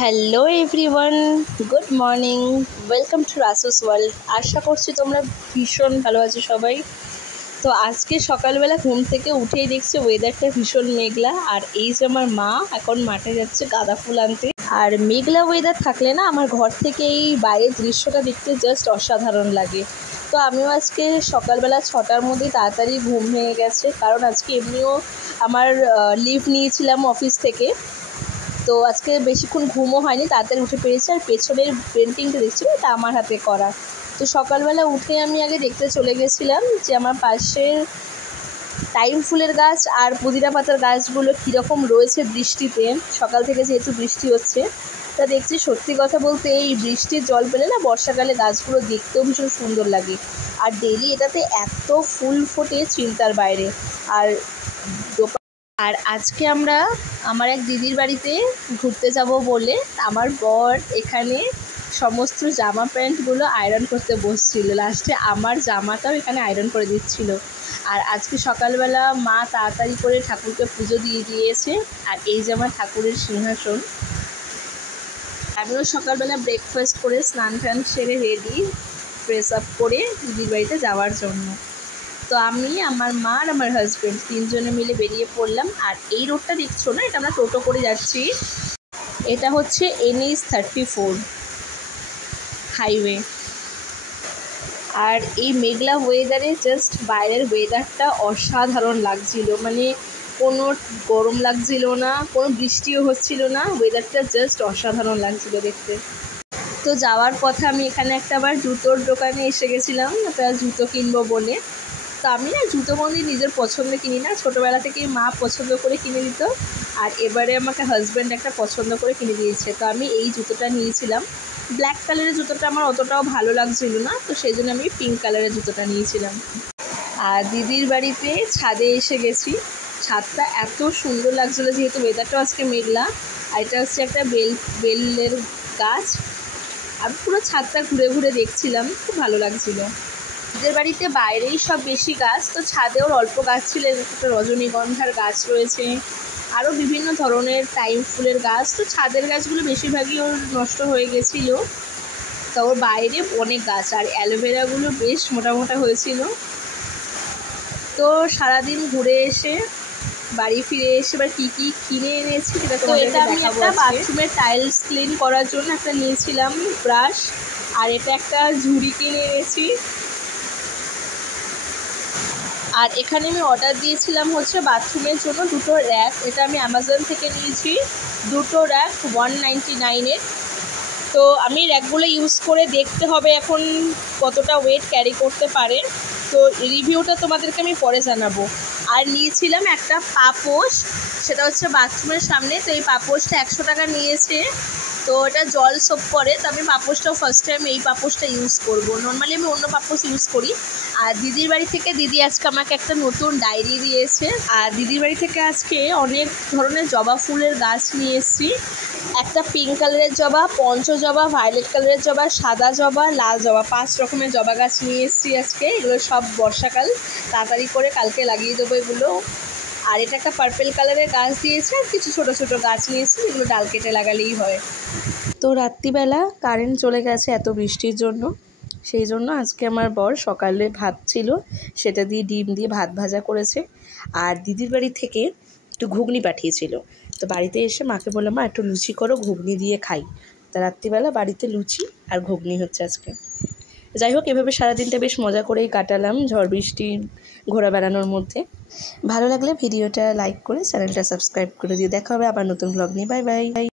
Hello everyone, good morning, welcome to Rasu's world. আশা করছি তোমরা ভীষণ ভালো আছো সবাই। তো আজকে সকালবেলা ঘুম থেকে উঠেই দেখছি ওয়েদারটা ভীষণ মেঘলা, আর এই যে আমার মা এখন মাঠে যাচ্ছে গাঁদা ফুল আনতে। আর মেঘলা ওয়েদার থাকলে না আমার ঘর থেকে এই বাইরের দৃশ্যটা দেখতে জাস্ট অসাধারণ লাগে। তো আমিও আজকে সকালবেলা 6টার মধ্যেই তাড়াতাড়ি ঘুম ভেঙে গেছে, কারণ আজকে এমনিও আমার লিভ নিয়েছিলাম অফিস থেকে। তো আজকে বেশিক্ষণ ঘুমও হয়নি, তাড়াতাড়ি উঠে পেরেছি। আর পেছনের পেন্টিংটা দেখছি এটা আমার হাতে করা। তো সকালবেলা উঠে আমি আগে দেখতে চলে গেছিলাম যে আমার পাশের টাইম ফুলের গাছ আর পুদিনা পাতার গাছগুলো কীরকম রয়েছে বৃষ্টিতে। সকাল থেকে যেহেতু বৃষ্টি হচ্ছে, তা দেখছি সত্যি কথা বলতে এই বৃষ্টির জল পেলে না বর্ষাকালে গাছগুলো দেখতেও ভীষণ সুন্দর লাগে। আর ডেইলি এটাতে এত ফুল ফোটে চিন্তার বাইরে। আর আজকে আমরা আমার এক দিদির বাড়িতে ঘুরতে যাব বলে আমার বর এখানে সমস্ত জামা প্যান্টগুলো আয়রন করতে বসছিল। লাস্টে আমার জামাটাও এখানে আয়রন করে দিচ্ছিল। আর আজকে সকালবেলা মা তাড়াতাড়ি করে ঠাকুরকে পুজো দিয়ে দিয়েছে। আর এই যে আমার ঠাকুরের সিংহাসন। আমিও সকালবেলা ব্রেকফাস্ট করে স্নান টান সেরে রেডি, ফ্রেশ আপ করে দিদির বাড়িতে যাওয়ার জন্য। তো আমি, আমার মা আর আমার হাজব্যান্ড তিনজনে মিলে বেরিয়ে পড়লাম। আর এই রোডটা দেখছো না, এটা আমরা টোটো করে যাচ্ছি। এটা হচ্ছে NH-34 হাইওয়ে। আর এই মেঘলা ওয়েদারে জাস্ট বাইরের ওয়েদারটা অসাধারণ লাগছিল। মানে কোনো গরম লাগছিল না, কোনো বৃষ্টিও হচ্ছিল না, ওয়েদারটা জাস্ট অসাধারণ লাগছিল দেখতে। তো যাওয়ার পথে আমি এখানে একটা আবার জুতোর দোকানে এসে গেছিলাম, একটা জুতো কিনবো বলে। তো আমি না জুতো বন্ধি নিজের পছন্দ কিনি না, ছোটোবেলা থেকেই মা পছন্দ করে কিনে দিত। আর এবারে আমাকে হাজব্যান্ড একটা পছন্দ করে কিনে দিয়েছে। তো আমি এই জুতোটা নিয়েছিলাম। ব্ল্যাক কালারের জুতোটা আমার অতটাও ভালো লাগছিল না, তো সেই জন্য আমি পিঙ্ক কালারের জুতোটা নিয়েছিলাম। আর দিদির বাড়িতে ছাদে এসে গেছি। ছাদটা এত সুন্দর লাগছিলো, যেহেতু ওয়েদারটাও আজকে মেঘলা। আর এটা হচ্ছে একটা বেলের গাছ। আমি পুরো ছাদটা ঘুরে ঘুরে দেখছিলাম, খুব ভালো লাগছিলো। দিদির বাড়িতে বাইরেই সব বেশি গাছ, তো ছাদেও অল্প গাছ ছিল। একটা রজনীগন্ধার গাছ রয়েছে, আরও বিভিন্ন ধরনের টাইম ফুলের গাছ। তো ছাদের গাছগুলো বেশিরভাগই ওর নষ্ট হয়ে গেছিলো, তো ওর বাইরে অনেক গাছ। আর অ্যালোভেরাগুলো বেশ মোটা মোটা হয়েছিল। তো সারাদিন ঘুরে এসে বাড়ি ফিরে এসে এবার কী কী কিনে এনেছি সেটা তোমাদেরকে দেখাবো। এটা আমি একটা বাথরুমের টাইলস ক্লিন করার জন্য একটা নিয়েছিলাম ব্রাশ। আর এটা একটা ঝুড়ি কিনে এনেছি। আর এখানে আমি অর্ডার দিয়েছিলাম হচ্ছে বাথরুমের জন্য দুটো র্যাক। এটা আমি অ্যামাজন থেকে নিয়েছি, দুটো র্যাক 199-এর। তো আমি র্যাকগুলো ইউজ করে দেখতে হবে এখন কতটা ওয়েট ক্যারি করতে পারে। তো রিভিউটা তোমাদেরকে আমি পরে জানাবো। আর নিয়েছিলাম একটা পাপোশ, সেটা হচ্ছে বাথরুমের সামনে। তো এই পাপোশটা 100 টাকা নিয়েছে। তো এটা জল সোপ করে। তো আমি পাপোশটাও ফার্স্ট টাইম এই পাপোশটা ইউজ করব। নর্মালি আমি অন্য পাপোশ ইউজ করি। আর দিদির বাড়ি থেকে দিদি আজকে আমাকে একটা নতুন ডায়েরি দিয়েছে। আর দিদির বাড়ি থেকে আজকে অনেক ধরনের জবা ফুলের গাছ নিয়ে এসেছি। একটা পিঙ্ক কালারের জবা, পঞ্চজবা, ভায়োলেট কালারের জবা, সাদা জবা, লাল জবা, 5 রকমের জবা গাছ নিয়ে এসেছি আজকে। এগুলো সব বর্ষাকাল, তাড়াতাড়ি করে কালকে লাগিয়ে দেবো এগুলো। আর এটা একটা পার্পেল কালারের গাছ দিয়েছে, আর কিছু ছোটো ছোটো গাছ নিয়েছি, এগুলো ডাল কেটে লাগালেই হয়। তো রাত্রিবেলা কারেন্ট চলে গেছে এত বৃষ্টির জন্য। সেই জন্য আজকে আমার বর সকালে ভাত ছিল, সেটা দিয়ে ডিম দিয়ে ভাত ভাজা করেছে। আর দিদির বাড়ি থেকে একটু ঘুগনি পাঠিয়েছিল। তো বাড়িতে এসে মাকে বললাম, মা একটু লুচি করো, ঘুগনি দিয়ে খাই। তা রাত্রিবেলা বাড়িতে লুচি আর ঘুগনি হচ্ছে আজকে। যাই হোক, এভাবে সারাদিনটা বেশ মজা করেই কাটালাম ঝড় বৃষ্টি ঘোরা বেড়ানোর মধ্যে। ভালো লাগলে ভিডিওটা লাইক করে চ্যানেলটা সাবস্ক্রাইব করে দিয়ে দেখা হবে আবার নতুন ব্লগ নিয়ে। Bye bye.